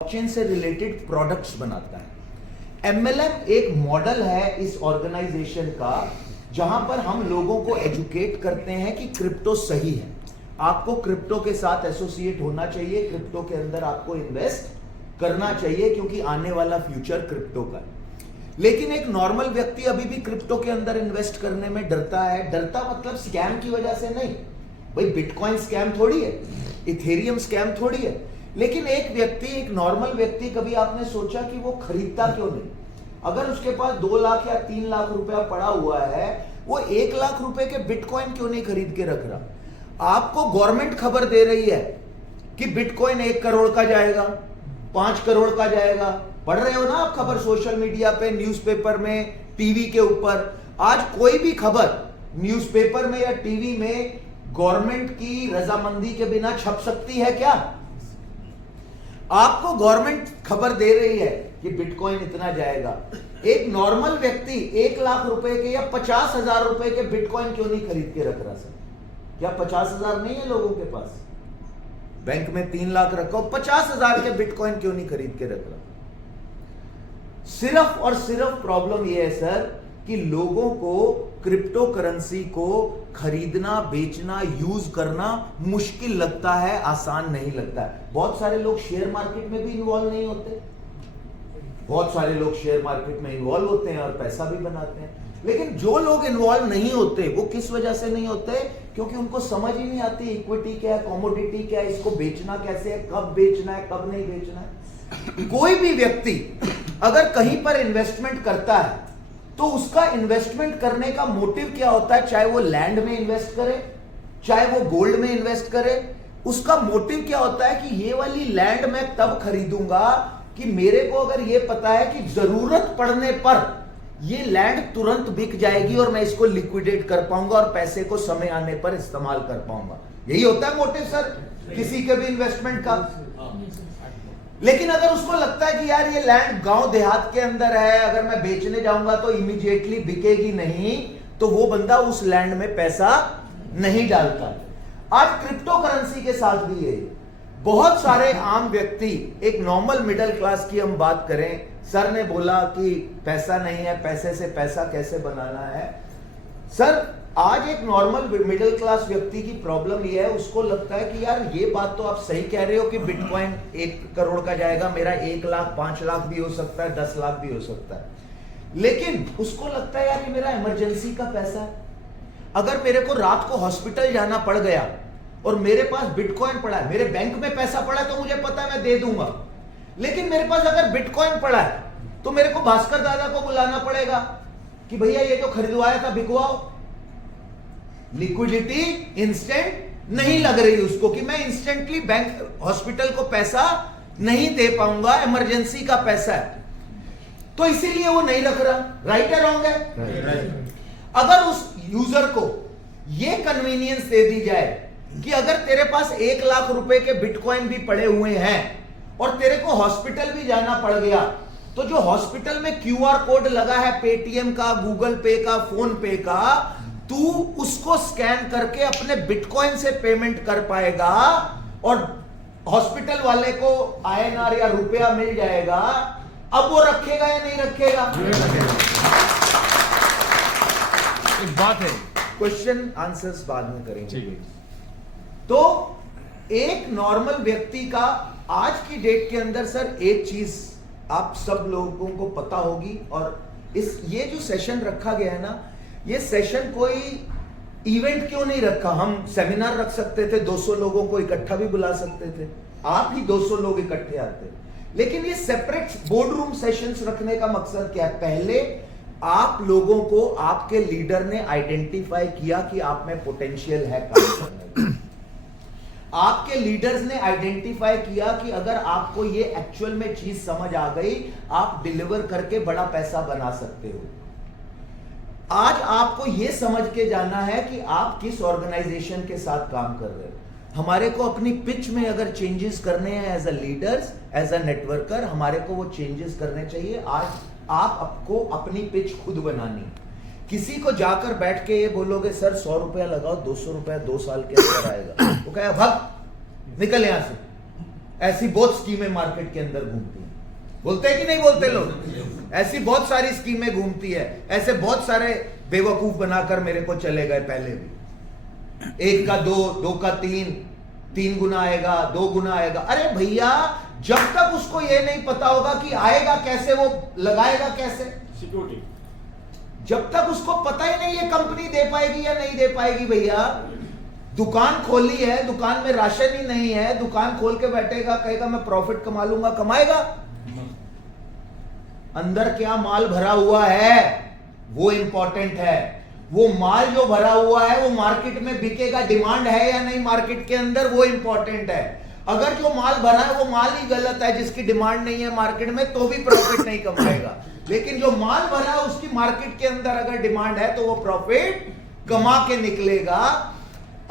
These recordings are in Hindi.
ब्लॉकचेन से रिलेटेड प्रोडक्ट्स बनाता है। एमएलएम एक मॉडल है इस ऑर्गेनाइजेशन का जहां पर हम लोगों को एजुकेट करते हैं कि क्रिप्टो सही है, आपको क्रिप्टो के साथ एसोसिएट होना चाहिए, क्रिप्टो के अंदर आपको इन्वेस्ट करना चाहिए क्योंकि आने वाला फ्यूचर क्रिप्टो का है। लेकिन एक नॉर्मल व्यक्ति अभी भी क्रिप्टो के अंदर इन्वेस्ट करने में डरता है। डरता मतलब स्कैम की वजह से नहीं, भाई बिटकॉइन स्कैम थोड़ी है, इथेरियम स्कैम थोड़ी है। लेकिन एक व्यक्ति, एक नॉर्मल व्यक्ति, कभी आपने सोचा कि वो खरीदता क्यों नहीं? अगर उसके पास 2 लाख या 3 लाख रुपया पड़ा हुआ है, वो 1 लाख रुपए के बिटकॉइन क्यों नहीं खरीद के रख रहा? आपको गवर्नमेंट खबर दे रही है कि बिटकॉइन 1 करोड़ का जाएगा, 5 करोड़ का जाएगा। पढ़ रहे हो ना आप खबर सोशल मीडिया पे, न्यूज़पेपर में, टीवी के ऊपर। आज कोई भी खबर न्यूज़पेपर में या टीवी में गवर्नमेंट की रजामंदी के बिना छप सकती है क्या? आपको गवर्नमेंट खबर दे रही है कि बिटकॉइन इतना जाएगा। एक नॉर्मल व्यक्ति 1 लाख रुपए के या 50,000 रुपए के बिटकॉइन क्यों नहीं खरीद के रख रहा? सर क्या 50,000 नहीं है लोगों के पास? बैंक में 3 लाख रखो, 50,000 के बिटकॉइन क्यों नहीं खरीद के रख रहा? सिर्फ और सिर्फ प्रॉब्लम यह है सर कि लोगों को क्रिप्टो करेंसी को खरीदना, बेचना, यूज करना मुश्किल लगता है, आसान नहीं लगता है। बहुत सारे लोग शेयर मार्केट में भी इन्वॉल्व नहीं होते, बहुत सारे लोग शेयर मार्केट में इन्वॉल्व होते हैं और पैसा भी बनाते हैं। लेकिन जो लोग इन्वॉल्व नहीं होते वो किस वजह से नहीं होते? क्योंकि उनको समझ ही नहीं आती इक्विटी क्या है, कमोडिटी क्या है, इसको बेचना कैसे है, कब बेचना है, कब नहीं बेचना है। कोई भी व्यक्ति अगर कहीं पर इन्वेस्टमेंट करता है तो उसका इन्वेस्टमेंट करने का मोटिव क्या होता है? चाहे वो लैंड में इन्वेस्ट करे, चाहे वो गोल्ड में इन्वेस्ट करे, उसका मोटिव क्या होता है कि ये वाली लैंड मैं तब खरीदूंगा कि मेरे को अगर ये पता है कि जरूरत पड़ने पर ये लैंड तुरंत बिक जाएगी और मैं इसको लिक्विडेट कर पाऊंगा और पैसे को समय आने पर इस्तेमाल कर पाऊंगा। यही होता है मोटिव सर किसी के भी इन्वेस्टमेंट का। लेकिन अगर उसको लगता है कि यार ये लैंड गांव देहात के अंदर है, अगर मैं बेचने जाऊंगा तो इमीडिएटली बिकेगी नहीं, तो वो बंदा उस लैंड में पैसा नहीं डालता। आज क्रिप्टो करेंसी के साथ भी है। बहुत सारे आम व्यक्ति, एक नॉर्मल मिडिल क्लास की हम बात करें, सर ने बोला कि पैसा नहीं है, पैसे से पैसा कैसे बनाना है। सर आज एक नॉर्मल मिडिल क्लास व्यक्ति की प्रॉब्लम यह है, उसको लगता है कि यार ये बात तो आप सही कह रहे हो कि बिटकॉइन 1 करोड़ का जाएगा, मेरा 1 लाख 5 लाख भी हो सकता है, 10 लाख भी हो सकता है। लेकिन उसको लगता है यार ये मेरा इमरजेंसी का पैसा है। अगर मेरे को रात को हॉस्पिटल जाना पड़ गया और मेरे पास बिटकॉइन पड़ा है, मेरे बैंक में पैसा पड़ा है तो मुझे पता है मैं दे दूंगा। लेकिन मेरे पास अगर बिटकॉइन पड़ा है तो मेरे को भास्कर दादा को बुलाना पड़ेगा कि भैया ये जो खरीदवाया था बिकवाओ। लिक्विडिटी इंस्टेंट नहीं लग रही उसको कि मैं इंस्टेंटली बैंक हॉस्पिटल को पैसा नहीं दे पाऊंगा, इमरजेंसी का पैसा है, तो इसीलिए वो नहीं रख रहा। राइट है रॉन्ग है? अगर उस यूजर को ये कन्वीनियंस दे दी जाए कि अगर तेरे पास 1 लाख रुपए के बिटकॉइन भी पड़े हुए हैं और तेरे को हॉस्पिटल भी जाना पड़ गया, तो जो हॉस्पिटल में क्यूआर कोड लगा है पेटीएम का, गूगल पे का, फोन पे का, तू उसको स्कैन करके अपने बिटकॉइन से पेमेंट कर पाएगा और हॉस्पिटल वाले को INR या रुपया मिल जाएगा। अब वो रखेगा या नहीं रखेगा? एक बात है, क्वेश्चन आंसर्स बाद में करेंगे। तो एक नॉर्मल व्यक्ति का आज की डेट के अंदर सर एक चीज आप सब लोगों को पता होगी, और ये जो सेशन रखा गया है ना, ये सेशन कोई इवेंट क्यों नहीं रखा? हम सेमिनार रख सकते थे, 200 लोगों को इकट्ठा भी बुला सकते थे, आप ही 200 लोग इकट्ठे आते। लेकिन ये सेपरेट बोर्ड रूम सेशंस रखने का मकसद क्या है? पहले आप लोगों को आपके लीडर ने आइडेंटिफाई किया कि आप में पोटेंशियल है काम करने का। आपके लीडर्स ने आइडेंटिफाई किया कि अगर आपको ये एक्चुअल में चीज समझ आ गई, आप डिलीवर करके बड़ा पैसा बना सकते हो। आज आपको यह समझ के जाना है कि आप किस ऑर्गेनाइजेशन के साथ काम कर रहे हो। हमारे को अपनी पिच में अगर चेंजेस करने हैं as a leaders, as a networker, हमारे को वो चेंजेस करने चाहिए। आज आपको अपनी पिच खुद बनानी। किसी को जाकर बैठ के ये बोलोगे सर 100 रुपया लगाओ, 200 रुपया 2 साल के अंदर आएगा, वो कहेगा भाग निकल यहां से, ऐसी बहुत स्कीमें मार्केट के अंदर घूमती हैं, बोलते हैं कि नहीं बोलते लोग? ऐसी बहुत सारी स्कीमें घूमती है, ऐसे बहुत सारे बेवकूफ बनाकर मेरे को चले गए पहले भी। 1 का 2, 2 का 3, 3 गुना आएगा, 2 गुना आएगा। अरे भैया, जब तक उसको यह नहीं पता होगा कि आएगा कैसे, वो लगाएगा कैसे? सिक्योरिटी। जब तक उसको पता ही नहीं ये कंपनी दे पाएगी या नहीं दे पाएगी। भैया, दुकान खोली है, दुकान में राशन ही नहीं है, दुकान खोल के बैठेगा, कहेगा मैं प्रॉफिट कमा लूंगा, कमाएगा? अंदर क्या माल भरा हुआ है वो इंपॉर्टेंट है। वो माल जो भरा हुआ है वो मार्केट में बिकेगा, डिमांड है या नहीं मार्केट के अंदर, वो इंपॉर्टेंट है। अगर जो माल भरा है वो माल ही गलत है, जिसकी डिमांड नहीं है मार्केट में, तो भी प्रॉफिट नहीं कमाएगा। लेकिन जो माल भरा है उसकी मार्केट के अंदर अगर डिमांड है तो वो प्रॉफिट कमा के निकलेगा।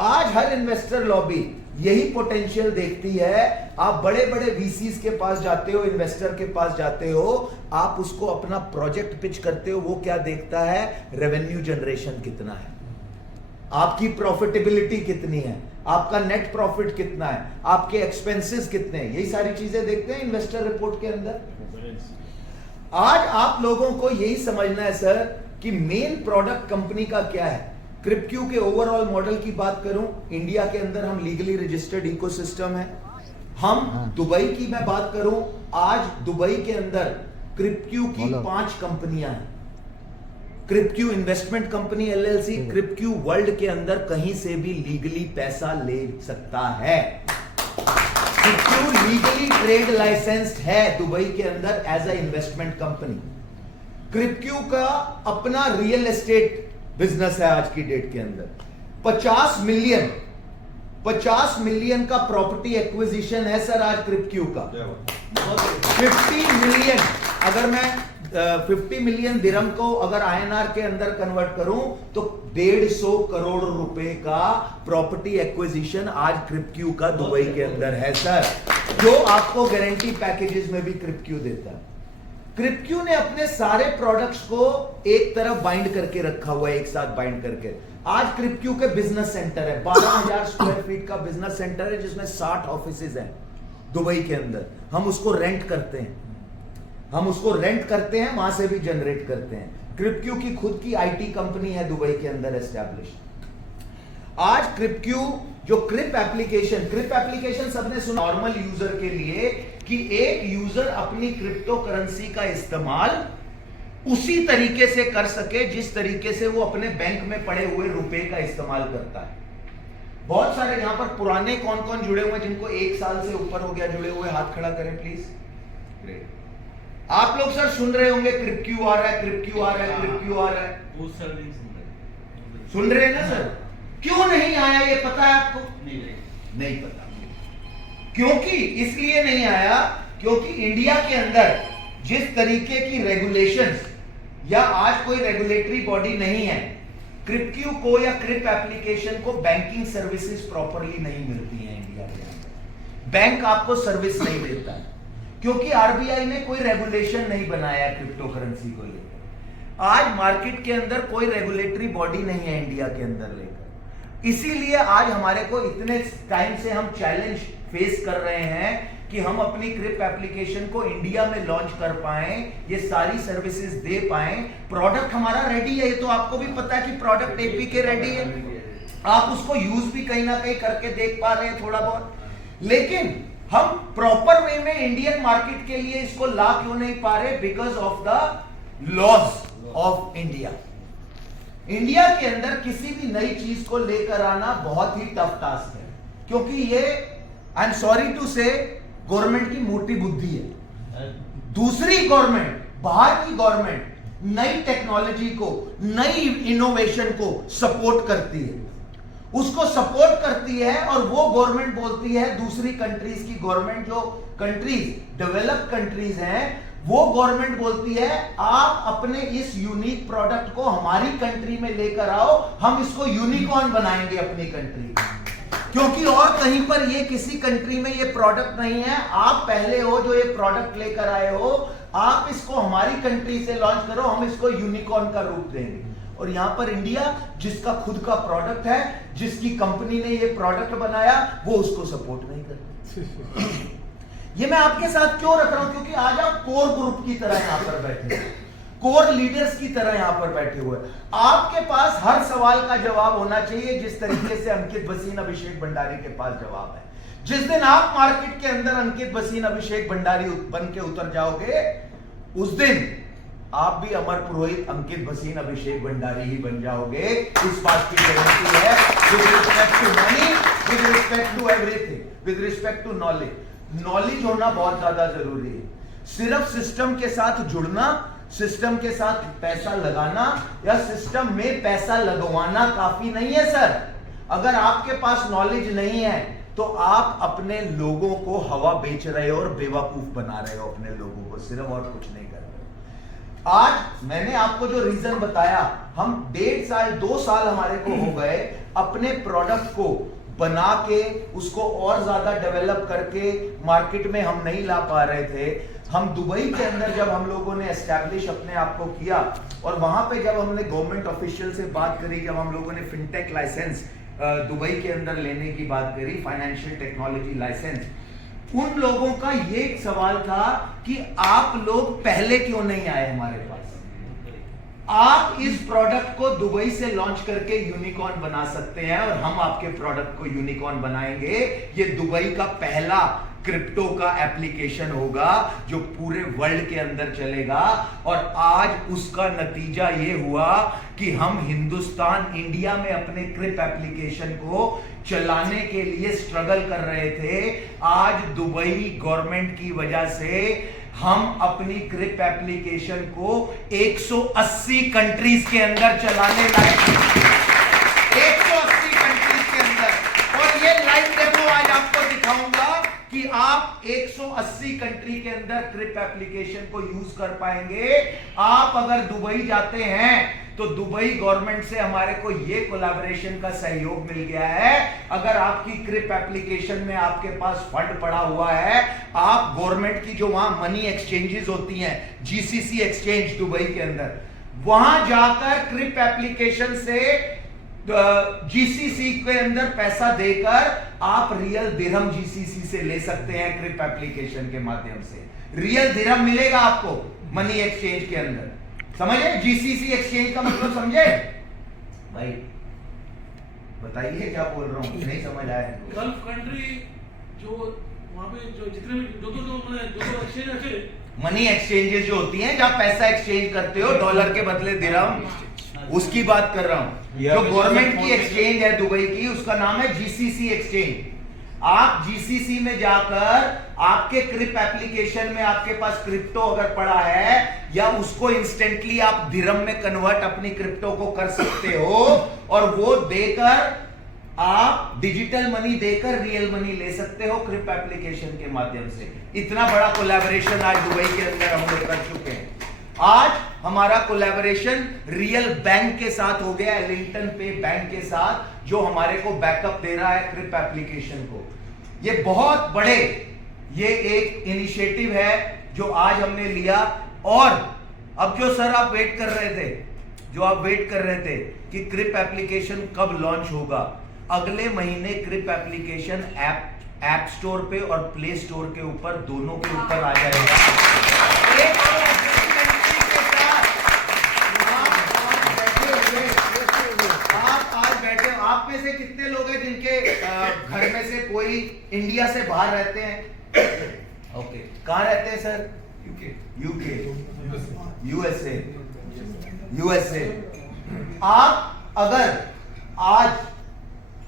आज हर इन्वेस्टर लॉबी यही पोटेंशियल देखती है। आप बड़े बड़े वीसीज के पास जाते हो, इन्वेस्टर के पास जाते हो, आप उसको अपना प्रोजेक्ट पिच करते हो, वो क्या देखता है? रेवेन्यू जनरेशन कितना है, आपकी प्रॉफिटेबिलिटी कितनी है, आपका नेट प्रॉफिट कितना है, आपके एक्सपेंसेस कितने हैं, यही सारी चीजें देखते हैं इन्वेस्टर रिपोर्ट के अंदर। आज आप लोगों को यही समझना है सर कि मेन प्रोडक्ट कंपनी का क्या है। क्रिप्क्यू के ओवरऑल मॉडल की बात करूं, इंडिया के अंदर हम लीगली रजिस्टर्ड इकोसिस्टम है। हम दुबई की मैं बात करूं, आज दुबई के अंदर क्रिप्क्यू की 5 कंपनियां हैं। क्रिप्क्यू इन्वेस्टमेंट कंपनी एलएलसी, क्रिप्क्यू वर्ल्ड के अंदर कहीं से भी लीगली पैसा ले सकता है। क्रिप्क्यू लीगली ट्रेड लाइसेंस्ड है दुबई के अंदर एज अ इन्वेस्टमेंट कंपनी। क्रिप्क्यू का अपना रियल एस्टेट बिजनेस है आज की डेट के अंदर। 50 मिलियन का प्रॉपर्टी एक्विजिशन है सर आज क्रिप्क्यू का। 50 मिलियन, अगर मैं 50 मिलियन दिरहम को अगर आईएनआर के अंदर कन्वर्ट करूं तो 150 करोड़ रुपए का प्रॉपर्टी एक्विजिशन आज क्रिप्क्यू का दुबई के अंदर है सर, जो आपको गारंटी पैकेजेस में भी क्रिप्क्यू देता है। क्रिप्क्यू ने अपने सारे प्रोडक्ट्स को एक तरफ बाइंड करके रखा हुआ है, एक साथ बाइंड करके। आज क्रिप्क्यू के बिजनेस सेंटर है, 12,000 स्क्वायर फीट का बिजनेस सेंटर है, जिसमें 60 ऑफिसेज हैं दुबई के अंदर। हम उसको रेंट करते हैं, वहां से भी जनरेट करते हैं। क्रिप्क्यू की खुद की आईटी कंपनी है दुबई के अंदर एस्टैब्लिश। आज क्रिप्क्यू जो क्रिप एप्लीकेशन सबने सुना नॉर्मल यूजर के लिए, कि एक यूजर अपनी क्रिप्टो करेंसी का इस्तेमाल उसी तरीके से कर सके जिस तरीके से वो अपने बैंक में पड़े हुए रुपए का इस्तेमाल करता है। बहुत सारे यहां पर पुराने कौन कौन जुड़े हुए हैं, जिनको 1 साल से ऊपर हो गया जुड़े हुए, हाथ खड़ा करें प्लीज। ग्रेट। आप लोग सर सुन रहे होंगे क्रिप्क्यू आ रहा है, क्रिप्क्यू आ रहा है, क्रिप्क्यू आ रहा है, सुन रहे हैं ना सर? क्यों नहीं आया ये पता है आपको? नहीं पता। क्योंकि इसलिए नहीं आया क्योंकि इंडिया के अंदर जिस तरीके की रेगुलेशंस या आज कोई रेगुलेटरी बॉडी नहीं है, क्रिप्क्यू को या क्रिप एप्लीकेशन को बैंकिंग सर्विसेज प्रॉपरली नहीं मिलती हैं इंडिया के अंदर। बैंक आपको सर्विस नहीं देता है क्योंकि आरबीआई ने कोई रेगुलेशन नहीं बनाया क्रिप्टो करेंसी को लेकर। आज मार्केट के अंदर कोई रेगुलेटरी बॉडी नहीं है इंडिया के अंदर लेकर। इसीलिए आज हमारे को इतने टाइम से हम चैलेंज फेस कर रहे हैं कि हम अपनी क्रिप एप्लीकेशन को इंडिया में लॉन्च कर पाए, ये सारी सर्विसेज दे पाए। प्रोडक्ट हमारा रेडी है, ये तो आपको भी पता है कि प्रोडक्ट एपीके रेडी है, आप उसको यूज भी कहीं ना कहीं करके देख पा रहे हैं थोड़ा बहुत। लेकिन हम प्रॉपर वे में इंडियन मार्केट के लिए इसको ला क्यों नहीं पा रहे? Because of the laws of India. India के अंदर किसी भी नई चीज को लेकर आना बहुत ही टफ टास्क है, क्योंकि ये आई एम सॉरी टू से गवर्नमेंट की मोटी बुद्धि है। दूसरी गवर्नमेंट, बाहर की गवर्नमेंट नई टेक्नोलॉजी को, नई इनोवेशन को सपोर्ट करती है, उसको सपोर्ट करती है, और वो गवर्नमेंट बोलती है दूसरी कंट्रीज की गवर्नमेंट, जो कंट्रीज डेवलप्ड कंट्रीज हैं, वो गवर्नमेंट बोलती है आप अपने इस यूनिक प्रोडक्ट को हमारी कंट्री में लेकर आओ, हम इसको यूनिकॉर्न बनाएंगे अपनी कंट्री, क्योंकि और कहीं पर ये किसी कंट्री में ये प्रोडक्ट नहीं है। आप पहले हो जो ये प्रोडक्ट लेकर आए हो, आप इसको हमारी कंट्री से लॉन्च करो, हम इसको यूनिकॉर्न का रूप देंगे। और यहां पर इंडिया जिसका खुद का प्रोडक्ट है, जिसकी कंपनी ने ये प्रोडक्ट बनाया, वो उसको सपोर्ट नहीं करती। ये मैं आपके साथ क्यों रख रहा हूं, क्योंकि आज आप कोर ग्रुप की तरह यहां पर बैठे हैं, कोर लीडर्स की तरह यहां पर बैठे हुए। आपके पास हर सवाल का जवाब होना चाहिए, जिस तरीके से अंकित भसीन, अभिषेक भंडारी के पास जवाब है। जिस दिन आप मार्केट के अंदर अंकित भसीन, अभिषेक भंडारी बन के उतर जाओगे, उस दिन आप भी अमर पुरोहित, अंकित भसीन, अभिषेक भंडारी ही बन जाओगे। इस बात की गारंटी है, with respect to money, with respect to everything, with respect to knowledge. Knowledge होना बहुत ज्यादा जरूरी है। सिर्फ सिस्टम के साथ जुड़ना, सिस्टम के साथ पैसा लगाना या सिस्टम में पैसा लगवाना काफी नहीं है सर। अगर आपके पास नॉलेज नहीं है तो आप अपने लोगों को हवा बेच रहे हो और बेवकूफ बना रहे हो अपने लोगों को, सिर्फ और कुछ नहीं कर रहे हो। आज मैंने आपको जो रीजन बताया, हम 1.5 साल 2 साल हमारे को हो गए अपने प्रोडक्ट को बना के, उसको और ज्यादा डेवलप करके मार्केट में हम नहीं ला पा रहे थे। हम दुबई के अंदर जब हम लोगों ने एस्टैब्लिश अपने आप को किया और वहां पे जब हमने गवर्नमेंट ऑफिशियल से बात करी, जब हम लोगों ने फिनटेक लाइसेंस दुबई के अंदर लेने की बात करी, फाइनेंशियल टेक्नोलॉजी लाइसेंस, उन लोगों का ये सवाल था कि आप लोग पहले क्यों नहीं आए हमारे पास। आप इस प्रोडक्ट को दुबई से लॉन्च करके यूनिकॉर्न बना सकते हैं और हम आपके प्रोडक्ट को यूनिकॉर्न बनाएंगे। ये दुबई का पहला क्रिप्टो का एप्लीकेशन होगा जो पूरे वर्ल्ड के अंदर चलेगा। और आज उसका नतीजा ये हुआ कि हम हिंदुस्तान, इंडिया में अपने क्रिप एप्लीकेशन को चलाने के लिए स्ट्रगल कर रहे थे। आज दुबई गवर्नमेंट की वजह से हम अपनी क्रिप एप्लीकेशन को 180 कंट्रीज के अंदर चलाने लायक, 180 कंट्रीज के अंदर। और ये लाइव डेमो आज आपको दिखाऊंगा कि आप 180 कंट्री के अंदर क्रिप एप्लीकेशन को यूज कर पाएंगे। आप अगर दुबई जाते हैं तो दुबई गवर्नमेंट से हमारे को ये कोलैबोरेशन का सहयोग मिल गया है। अगर आपकी क्रिप एप्लीकेशन में आपके पास फंड पड़ा हुआ है, आप गवर्नमेंट की जो वहां मनी एक्सचेंजेस होती हैं, जीसीसी एक्सचेंज दुबई के अंदर, वहां जाकर क्रिप एप्लीकेशन से जीसीसी के अंदर पैसा देकर आप रियल दिरहम जीसीसी से ले सकते हैं। क्रिप एप्लीकेशन के माध्यम से रियल दिरहम मिलेगा आपको मनी एक्सचेंज के अंदर। समझे जीसीसी एक्सचेंज का मतलब? समझे भाई? बताइए क्या बोल रहा हूं, नहीं समझ आया? गल्फ कंट्री जो वहां पे जो जितने भी दो एक्सचेंज है, मनी एक्सचेंजेस जो होती हैं जहां पैसा एक्सचेंज करते हो डॉलर के बदले दिरहम, उसकी बात कर रहा हूं। जो गवर्नमेंट की एक्सचेंज है दुबई की, उसका नाम है जीसीसी एक्सचेंज। आप जीसीसी में जाकर आपके क्रिप एप्लीकेशन में आपके पास क्रिप्टो अगर पड़ा है, या उसको इंस्टेंटली आप दिरहम में कन्वर्ट अपनी क्रिप्टो को कर सकते हो और वो देकर आप डिजिटल मनी देकर रियल मनी ले सकते हो क्रिप एप्लीकेशन के माध्यम से। इतना बड़ा कोलैबोरेशन आज दुबई के अंदर हम लोग कर चुके हैं। आज हमारा कोलैबोरेशन रियल बैंक के साथ हो गया, एलिंगटन पे बैंक के साथ, जो हमारे को बैकअप दे रहा है क्रिप एप्लीकेशन को। ये बहुत बड़े, ये एक इनिशिएटिव है जो आज हमने लिया। और अब जो सर आप वेट कर रहे थे, जो आप वेट कर रहे थे कि क्रिप एप्लीकेशन कब लॉन्च होगा, अगले महीने क्रिप एप्लीकेशन ऐप स्टोर पे और प्ले स्टोर के ऊपर, दोनों के ऊपर आ जाएगा। आप में से कितने लोग हैं जिनके घर में से कोई इंडिया से बाहर रहते हैं? ओके, कहां रहते हैं सर? UK, USA. आप अगर आज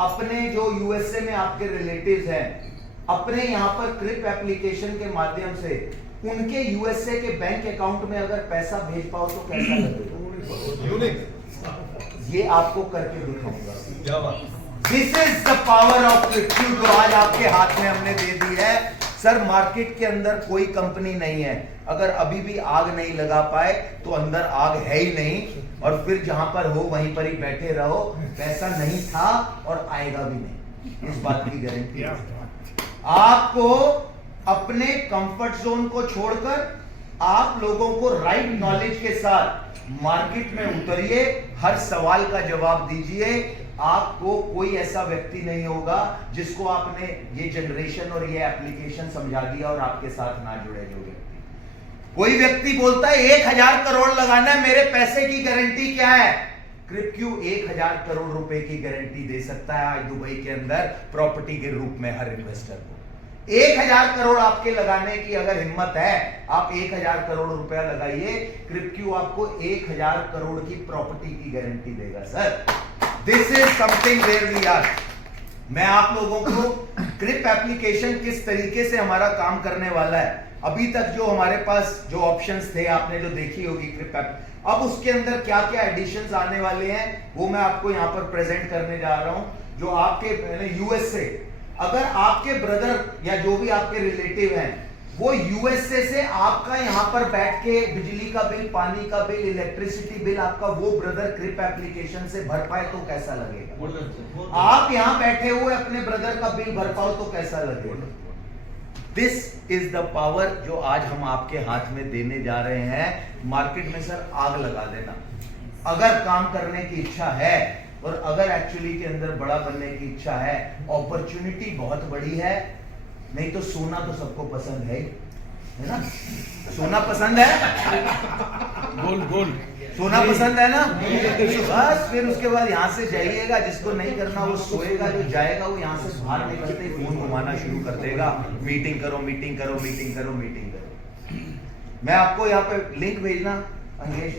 अपने जो यूएसए में आपके रिलेटिव्स हैं, अपने यहां पर क्रिप एप्लीकेशन के माध्यम से उनके यूएसए के बैंक अकाउंट में अगर पैसा भेज पाओ तो कैसा लगेगा? ये आपको करके दिखाऊंगा। This is the power of crypto जो आज आपके हाथ में हमने दे दी है। सर मार्केट के अंदर कोई कंपनी नहीं है, अगर अभी भी आग नहीं लगा पाए तो अंदर आग है ही नहीं, और फिर जहां पर हो वहीं पर ही बैठे रहो। पैसा नहीं था और आएगा भी नहीं, इस बात की गारंटी है। आपको अपने कंफर्ट जोन को छोड़कर आप लोगों को राइट नॉलेज के साथ मार्केट में उतरिए, हर सवाल का जवाब दीजिए। आपको कोई ऐसा व्यक्ति नहीं होगा जिसको आपने ये जनरेशन और ये एप्लीकेशन समझा दिया और आपके साथ ना जुड़े जो व्यक्ति। कोई व्यक्ति बोलता है 1000 करोड़ लगाना है, मेरे पैसे की गारंटी क्या है? क्रिप्क्यू 1000 करोड़ रुपए की गारंटी दे सकता है आज दुबई के अंदर प्रॉपर्टी के रूप में हर इन्वेस्टर को। 1000 करोड़ आपके लगाने की अगर हिम्मत है, आप 1000 करोड़ रुपया लगाइए, क्रिप्क्यू आपको 1000 करोड़ की प्रॉपर्टी की गारंटी देगा। Sir, this is something where we are. मैं आप लोगों को क्रिप एप्लीकेशन किस तरीके से हमारा काम करने वाला है, अभी तक जो हमारे पास जो ऑप्शंस थे आपने जो देखी होगी क्रिप ऐप, अब उसके अंदर क्या क्या एडिशंस आने वाले हैं वो मैं आपको यहां पर प्रेजेंट करने जा रहा हूं। जो आपके यूएसए, अगर आपके ब्रदर या जो भी आपके रिलेटिव हैं वो यूएसए से आपका यहां पर बैठ के बिजली का बिल, पानी का बिल, इलेक्ट्रिसिटी बिल आपका वो ब्रदर क्रिप एप्लीकेशन से भर पाए तो कैसा लगेगा? आप यहां बैठे हुए अपने ब्रदर का बिल भर पाओ तो कैसा लगेगा? दिस इज द पावर जो आज हम आपके हाथ में देने जा रहे हैं। मार्केट में सर आग लगा देना, अगर काम करने की इच्छा है और अगर एक्चुअली के अंदर बड़ा बनने की इच्छा है, अपॉर्चुनिटी बहुत बड़ी है। नहीं तो सोना तो सबको पसंद है ना? सोना पसंद है, गोल्ड सोना पसंद है ना? बस फिर उसके बाद यहां से जाइएगा, जिसको नहीं करना वो सोएगा, जो जाएगा वो यहां से बाहर निकलते ही फोन घुमाना शुरू कर देगा, मीटिंग करो, मीटिंग करो, मीटिंग करो, मीटिंग करो। मैं आपको यहाँ पे लिंक भेजना अंगेश।